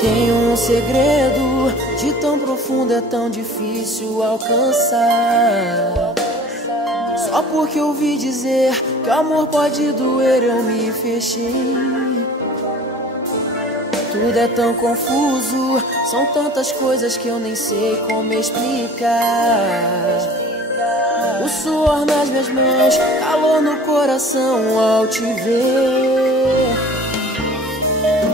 Tem um segredo, de tão profundo é tão difícil alcançar. Só porque ouvi dizer que o amor pode doer, eu me fechei. Tudo é tão confuso, são tantas coisas que eu nem sei como explicar. O suor nas minhas mãos, calor no coração ao te ver.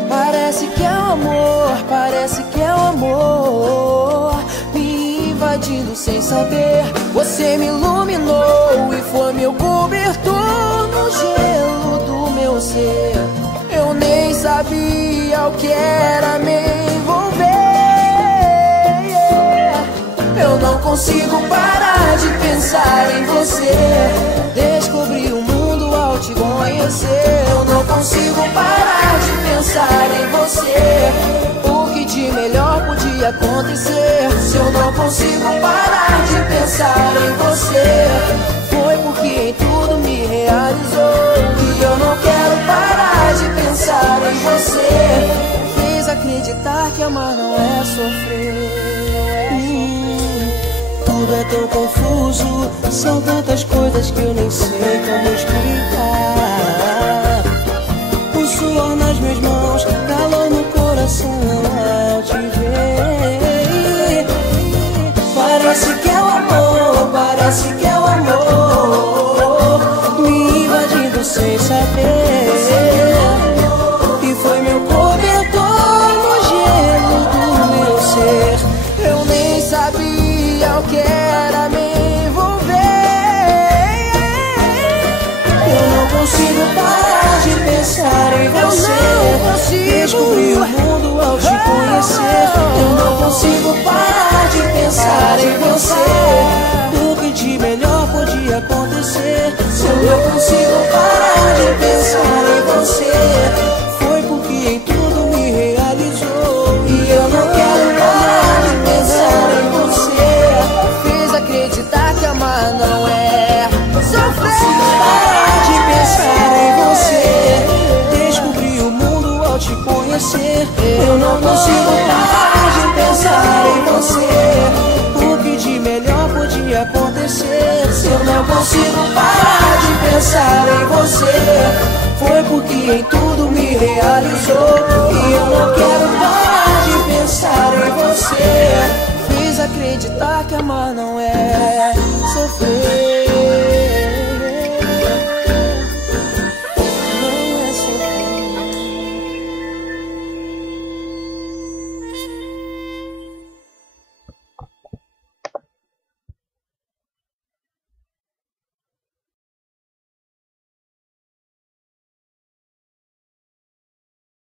Parece que é o amor, parece que é o amor me invadindo sem saber. Você me iluminou e foi meu cobertor no gelo do meu ser. Eu nem sabia o que era me envolver. Eu não consigo parar de pensar em você. Descobri o mundo ao te conhecer. Eu não consigo parar de pensar em você. O que de melhor podia acontecer? Se eu não consigo parar de pensar em você, foi porque em tudo me realizou. E eu não quero parar de pensar em você. Fez acreditar que amar não é sofrer. Tudo é tão confuso, são tantas coisas que eu nem sei como explicar. O suor nas minhas mãos, calor no coração ao te ver. Parece que é o amor, parece que é o amor me invadindo sem saber. E foi meu cobertor no gelo do meu ser. Eu nem sabia o que era me envolver. Eu não consigo parar de pensar em você. Descobri o mundo ao te conhecer. Eu não consigo parar de pensar em você. O que de melhor podia acontecer? Se eu não consigo parar de pensar em você, foi porque em tudo me realizou. E eu não quero parar de pensar em você. Fez acreditar que amar não é sofrer. Não consigo parar de pensar em você. Descobri o mundo ao te conhecer. Eu não consigo parar de pensar em você. O que de melhor podia acontecer? Se eu não consigo parar de pensar em você, foi porque em tudo me realizou. E eu não quero parar de pensar em você. Fiz acreditar que amar não é sofrer.